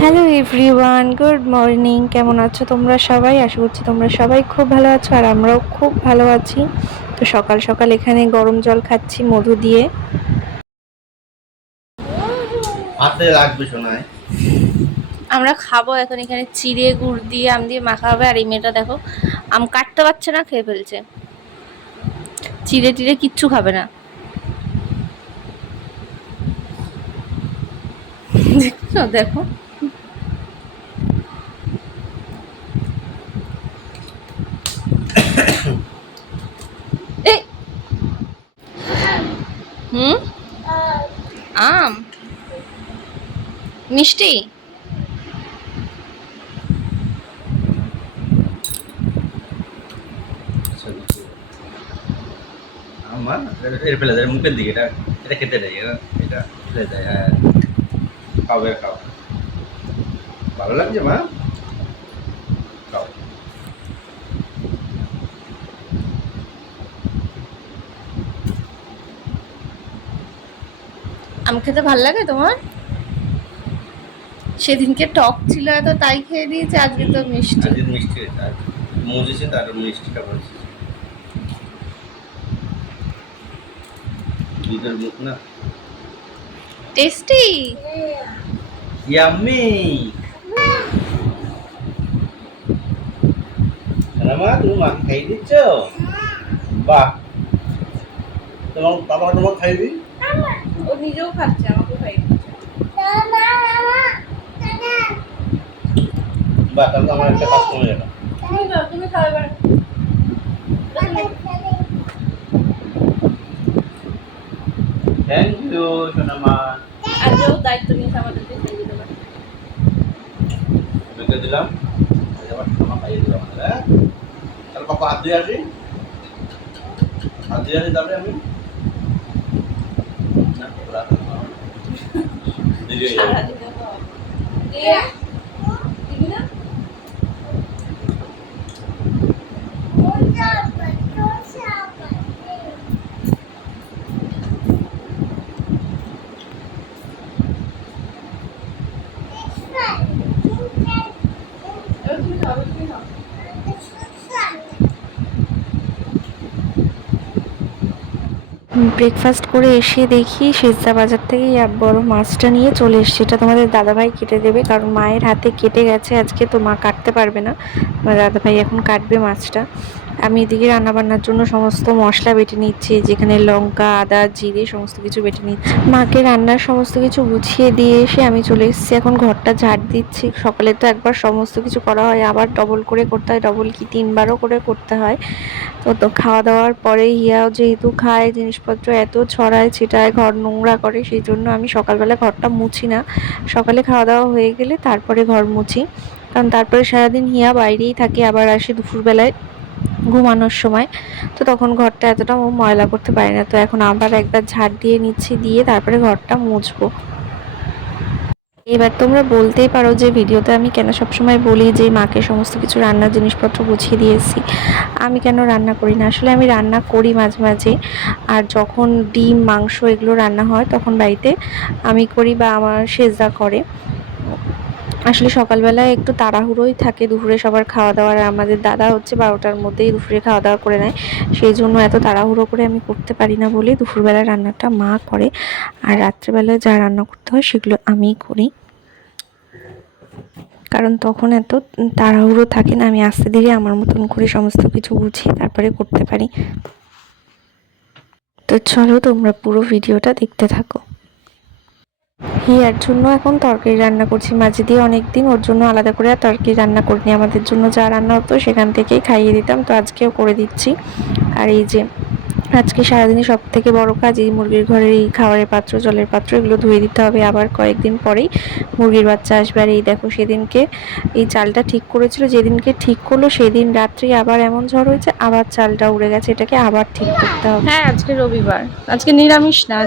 Hello everyone, good morning. কেমন আছো তোমরা সবাই? আশা করছি তোমরা সবাই খুব ভালো আছো, আর আমরাও খুব ভালো আছি। তো সকাল সকাল এখানে গরম জল খাচ্ছি মধু দিয়ে। হাতে লাগবে শোনায়। আমরা খাবো এখন এখানে চিড়ে গুড় দিয়ে আম দিয়ে মাখা হবে। আর এই মেয়েটা দেখো আম কাটতে পারছে না, খেয়ে ফেলছে। চিড়ে টিড়ে কিচ্ছু খাবে না। দেখছো? দেখো এই হুম আম মিষ্টি। আমার এটা ফেলে দেয় মুখের দিকে, এটা এটা খেতে দেয়, এটা ফেলে দেয়। হ্যাঁ, খাবে খাও, ভালো লাগছে মা, খাও। আম খেতে ভাল লাগে তোমার? সেদিনকে টক ছিল এত, তাই খেয়ে দিয়েছে। আজকে তো মিষ্টি। আজকে মিষ্টি হয়েছে, আর মুজেছে তার মিষ্টিটা বলছে দুধের মুখ না, টেস্টি। ইয়াম্মি। মা তুমি মাকে খাইয়ে দিচ্ছ? বাহ, তোমার বাবা তোমার খাইবি? ও নিজেও খাচ্ছে, আমাকে খাইয়ে দিচ্ছে। বাহ, তাহলে তো আমার একটা কাজ কমে গেল। তুমি খাও এবার। থ্যাংক ইউ সোনা মা। আজও দায়িত্ব নিয়েছে আমাদেরকে খাইয়ে দেবে। মেখে দিলাম, এবার সোনা খাইয়ে দিলাম আমাদের। হ্যাঁ, তাহলে পাপা হাত দিয়ে আসি, হাত দিয়ে আসি তাহলে আমি না ওরা দিদি সারাদিনে খাওয়াবো। দিবি না? এবার তুমি খাও, তুমি খাও। ব্রেকফাস্ট করে এসে দেখি শেজদা বাজার থেকে বড় মাছটা নিয়ে চলে এসছে। এটা তোমাদের দাদাভাই কেটে দেবে, কারণ মায়ের হাতে কেটে গেছে আজকে, তো মা কাটতে পারবে না। তোমার দাদাভাই এখন কাটবে মাছটা। আমি এদিকে রান্নাবান্নার জন্য সমস্ত মশলা বেটে নিচ্ছি, যেখানে লঙ্কা, আদা, জিরে সমস্ত কিছু বেটে নিচ্ছি। মাকে রান্নার সমস্ত কিছু গুছিয়ে দিয়ে এসে আমি চলে এসেছি এখন ঘরটা ঝাড় দিচ্ছি। সকালে তো একবার সমস্ত কিছু করা হয়, আবার ডবল করে করতে হয়, ডবল কি 3বারও করে করতে হয়। তো খাওয়া দাওয়ার পরে হিয়াও যেহেতু খায়, জিনিসপত্র এত ছড়ায় ছিটায়, ঘর নোংরা করে, সেই জন্য আমি সকালবেলা ঘরটা মুছি না। সকালে খাওয়া দাওয়া হয়ে গেলে তারপরে ঘর মুছি, কারণ তারপরে সারাদিন হিয়া বাইরেই থাকে, আবার আসে দুপুরবেলায় ঘুমানোর সময়। তো তখন ঘরটা এতটা ময়লা করতে পারি না। তো এখন আবার একবার ঝাড় দিয়ে নিচ্ছি, দিয়ে তারপরে ঘরটা মুছবো। এবার তোমরা বলতেই পারো যে ভিডিওতে আমি কেন সবসময় বলি যে মাকে সমস্ত কিছু রান্নার জিনিসপত্র গুছিয়ে দিয়েছি, আমি কেন রান্না করি না। আসলে আমি রান্না করি মাঝে মাঝে, আর যখন ডিম মাংস এগুলো রান্না হয় তখন বাড়িতে আমি করি বা আমার সেজদা করে। আসলে সকালবেলায় একটু তাড়াহুড়োই থাকে, দুপুরে সবার খাওয়া দাওয়ার। আমাদের দাদা হচ্ছে 12টার মধ্যেই দুপুরে খাওয়া দাওয়া করে নেয়, সেই জন্য এত তাড়াহুড়ো করে আমি করতে পারি না বলে দুপুরবেলা রান্নাটা মা করে, আর রাত্রেবেলায় যা রান্না করতে হয় সেগুলো আমিই করি, কারণ তখন এত তাড়াহুড়ো থাকে না। আমি আস্তে ধীরে আমার মতন করে সমস্ত কিছু গুছিয়ে তারপরে করতে পারি। তো চলো তোমরা পুরো ভিডিওটা দেখতে থাকো। হিয়ার জন্য এখন তরকারি রান্না করছি। মাঝে দিয়ে অনেকদিন ওর জন্য আলাদা করে আর তরকারি রান্না করিনি, আমাদের জন্য যা রান্না হতো সেখান থেকেই খাইয়ে দিতাম, তো আজকেও করে দিচ্ছি। আর এই যে আজকে সারাদিনে সব থেকে বড় কাজ এই মুরগির ঘরের এই খাবারের পাত্র, জলের পাত্র, এগুলো ধুয়ে দিতে হবে। আবার কয়েকদিন পরেই মুরগির বাচ্চা আসবে। আর এই দেখো সেদিনকে এই চালটা ঠিক করেছিল, যেদিনকে ঠিক করলো সেদিন রাত্রি আবার এমন ঝড় হয়েছে, আবার চালটা উড়ে গেছে, এটাকে আবার ঠিক করতে হবে। হ্যাঁ, আজকে রবিবার, আজকে নিরামিষ না।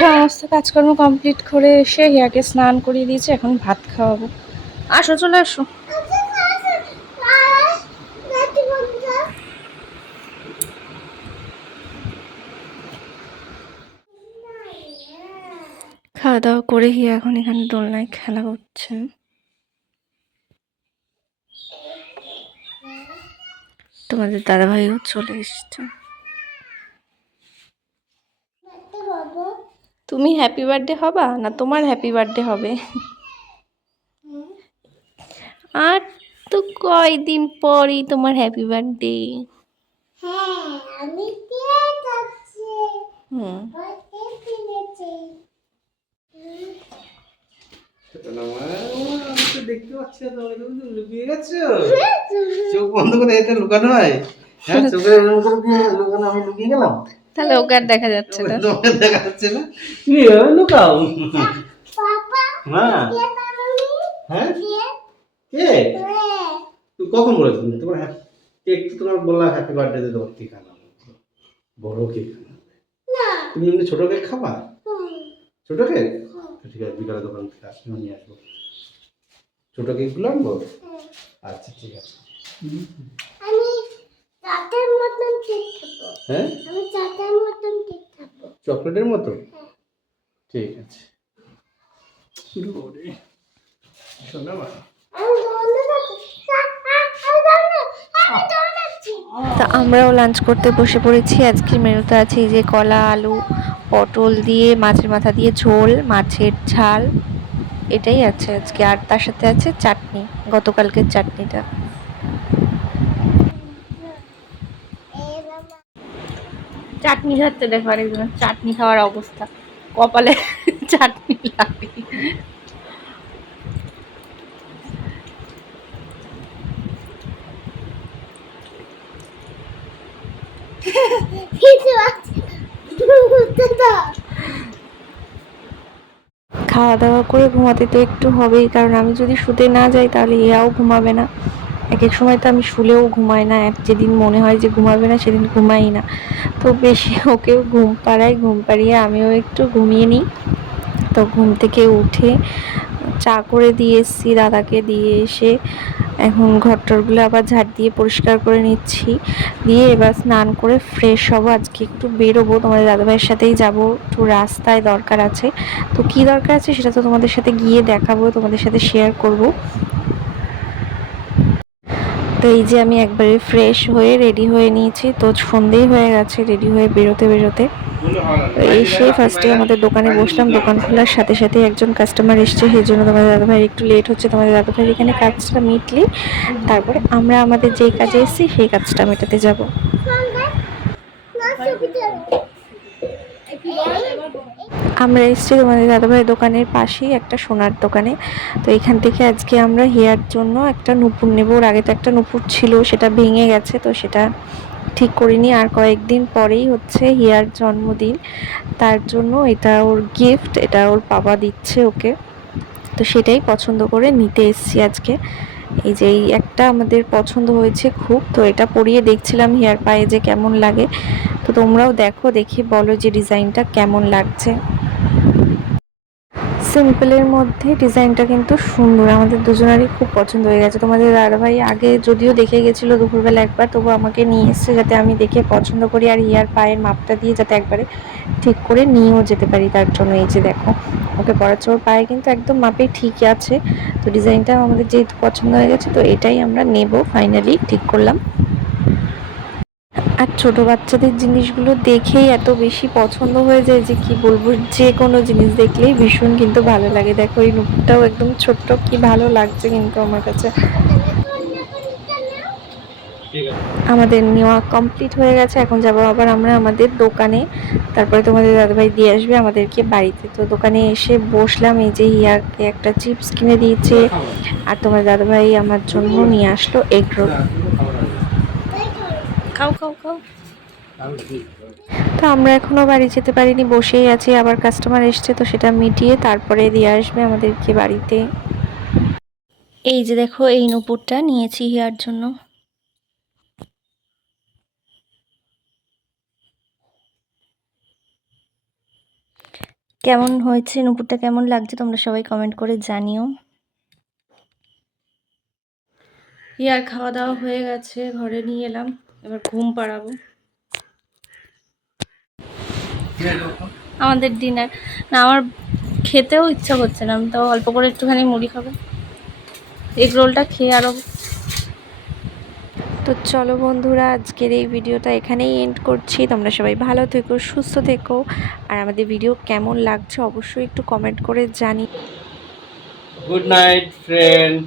সমস্ত কাজকর্ম কমপ্লিট করে এসে হিয়াকে স্নান করিয়ে দিয়েছে, এখন ভাত খাওয়াবো। আসো, চলে আসো। খাওয়া দাওয়া করে গিয়ে এখন এখানে দোলনায় খেলা করছে। তোমাদের দাদাভাইও চলে এসছে। তুমি হ্যাপি বার্থডে হবা না তোমার হ্যাপি বার্থডে হবে? আর তো কয়দিন পরই তোমার হ্যাপি বার্থডে। হ্যাঁ, আমি কেক আছে। হুম, কেক কিনেছি। দেখতে পাচ্ছি না, তুমি তো লুকিয়ে গেছো। চোখ বন্ধ করে এটা লুকানো হয়? হ্যাঁ, চোখের এরকম করে দিয়ে লুকানো, আমি লুকিয়ে গেলাম। তাহলে ওকে আর দেখা যাচ্ছে না। তোমাকে দেখা যাচ্ছে না, তুমি এভাবে লুকাও। পাপা, হ্যাঁ কেক আনোনি? হ্যাঁ, কেক? কেক হ্যাঁ। তুমি কখন বলেছো? তোমার কেক তো তোমার বললাম হ্যাপি বার্থডে, তোমার কেক আনাবো, বড় কেক আনাবো। না। তুমি এমনি ছোট কেক খাবা? হুম। ছোট কেক? ঠিক আছে, বিকালে দোকান থেকে আসলে নিয়ে আসবো। ছোট কেকগুলো আনবো? আচ্ছা ঠিক আছে। আমি চাটের মতন কেক খাবো। হ্যাঁ, আমি চাটের মতন কেক খাবো। চকলেটের মতো? হ্যাঁ। ঠিক আছে। শোনা মা, আমি দৌড়াতে থাকি। আমি দৌড়াচ্ছি। তা আমরাও লাঞ্চ করতে বসে পড়েছি। আজকের মেনুতে আছে এই যে কলা, আলু, পটল দিয়ে মাছের মাথা দিয়ে ঝোল, মাছের ঝাল, এটাই আছে আজকে। আর তার সাথে আছে চাটনি, গতকালকের চাটনিটা। চাটনি খাচ্ছে, দেখো আরেকজনের চাটনি খাওয়ার অবস্থা, কপালে চাটনি লাগে। কিছু আছে। ঘুরতে দাও। খাওয়া দাওয়া করে ঘুমাতে তো একটু হবেই, কারণ আমি যদি শুতে না যাই তাহলে এরাও ঘুমাবে না। এক এক সময় তো আমি শুলেও ঘুমাই না, যেদিন মনে হয় যে ঘুমাবে না সেদিন ঘুমাই না। তো বেশি ওকেও ঘুম পাড়াই, ঘুম পাড়িয়ে আমিও একটু ঘুমিয়ে নিই। তো ঘুম থেকে উঠে চা করে দিয়ে এসেছি, দাদাকে দিয়ে এসে এখন ঘরটরগুলো আবার ঝাড় দিয়ে পরিষ্কার করে নিচ্ছি। দিয়ে এবার স্নান করে ফ্রেশ হবো। আজকে একটু বেরোবো, তোমাদের দাদাভাইয়ের সাথেই যাব, একটু রাস্তায় দরকার আছে। তো কি দরকার আছে সেটা তো তোমাদের সাথে গিয়ে দেখাবো, তোমাদের সাথে শেয়ার করব। তো এই যে আমি একবারে ফ্রেশ হয়ে রেডি হয়ে নিয়েছি, তো সন্ধেই হয়ে গেছে রেডি হয়ে বেরোতে বেরোতে। তো এসে ফার্স্টে আমাদের দোকানে বসলাম, দোকান খোলার সাথে সাথে একজন কাস্টমার এসছে, সেই জন্য তোমাদের দাদাভাইয়ের একটু লেট হচ্ছে। তোমাদের দাদাভাইয়ের এখানে কাজটা মিটলে তারপরে আমরা আমাদের যেই কাজে এসেছি সেই কাজটা মেটাতে যাব। আমরা এসেছি তোমাদের দাদাভাইয়ের দোকানের পাশেই একটা সোনার দোকানে। তো এখান থেকে আজকে আমরা হেয়ার জন্য একটা নূপুর নেব। ওর আগে তো একটা নূপুর ছিল, সেটা ভেঙে গেছে, তো সেটা ঠিক করিনি। আর কয়েকদিন পরেই হচ্ছে হিয়ার জন্মদিন, তার জন্য এটা ওর গিফট, এটা ওর বাবা দিচ্ছে ওকে। তো সেটাই পছন্দ করে নিতে এসেছি আজকে। এই যে এই একটা আমাদের পছন্দ হয়েছে খুব, তো এটা পরিয়ে দেখছিলাম হেয়ার পায়ে যে কেমন লাগে। তো তোমরাও দেখো, দেখে বলো যে ডিজাইনটা কেমন লাগছে। সিম্পলের মধ্যে ডিজাইনটা কিন্তু সুন্দর, আমাদের দুজনেরই খুব পছন্দ হয়ে গেছে। তোমাদের দাদাভাই আগে যদিও দেখে গেছিলো দুপুরবেলা একবার, তবু আমাকে নিয়ে এসছে যাতে আমি দেখে পছন্দ করি আর হিয়ার পায়ের মাপটা দিয়ে যাতে একবারে ঠিক করে নিয়েও যেতে পারি। তার জন্য এই যে দেখো ওকে পরাচ্ছে, ওর পায়ে কিন্তু একদম মাপে ঠিক আছে। তো ডিজাইনটা আমাদের যেহেতু পছন্দ হয়ে গেছে, তো এটাই আমরা নেব, ফাইনালি ঠিক করলাম। আর ছোট বাচ্চাদের জিনিসগুলো দেখেই এত বেশি পছন্দ হয়ে যায় যে কি বলবো, যে কোনো জিনিস দেখলেই ভীষণ কিন্তু ভালো লাগে। দেখো এই নুপুরটাও একদম ছোট্ট, কি ভালো লাগছে কিন্তু আমার কাছে। আমাদের নেওয়া কমপ্লিট হয়ে গেছে, এখন যাবো আবার আমরা আমাদের দোকানে, তারপরে তোমাদের দাদাভাই দিয়ে আসবে আমাদেরকে বাড়িতে। তো দোকানে এসে বসলাম, এই যে হিয়াকে একটা চিপস কিনে দিয়েছে, আর তোমার দাদাভাই আমার জন্য নিয়ে আসলো এগ রোল। খাও খাও খাও। তো আমরা এখনো বাড়ি যেতে পারিনি, বসেই আছি। আবার কাস্টমার এসছে, তো সেটা মিটিয়ে তারপরে দিয়ে আসবে আমাদেরকে বাড়িতে। এই যে দেখো এই নূপুরটা নিয়েছি হিয়ার জন্য। কেমন হয়েছে নূপুরটা, কেমন লাগছে তোমরা সবাই কমেন্ট করে জানিও। হিয়ার খাওয়া দাওয়া হয়ে গেছে, ঘরে নিয়ে এলাম, এবার ঘুম পাড়াবো। আমাদের ডিনার না, আমার খেতেও ইচ্ছা করছে না, আমি তো অল্প করে একটুখানি মুড়ি খাবো। এগ রোলটা খেয়ে আরও। তো চলো বন্ধুরা, আজকের এই ভিডিওটা এখানেই এন্ড করছি। তোমরা সবাই ভালো থেকো, সুস্থ থেকো, আর আমাদের ভিডিও কেমন লাগছে অবশ্যই একটু কমেন্ট করে জানি। Good night friend.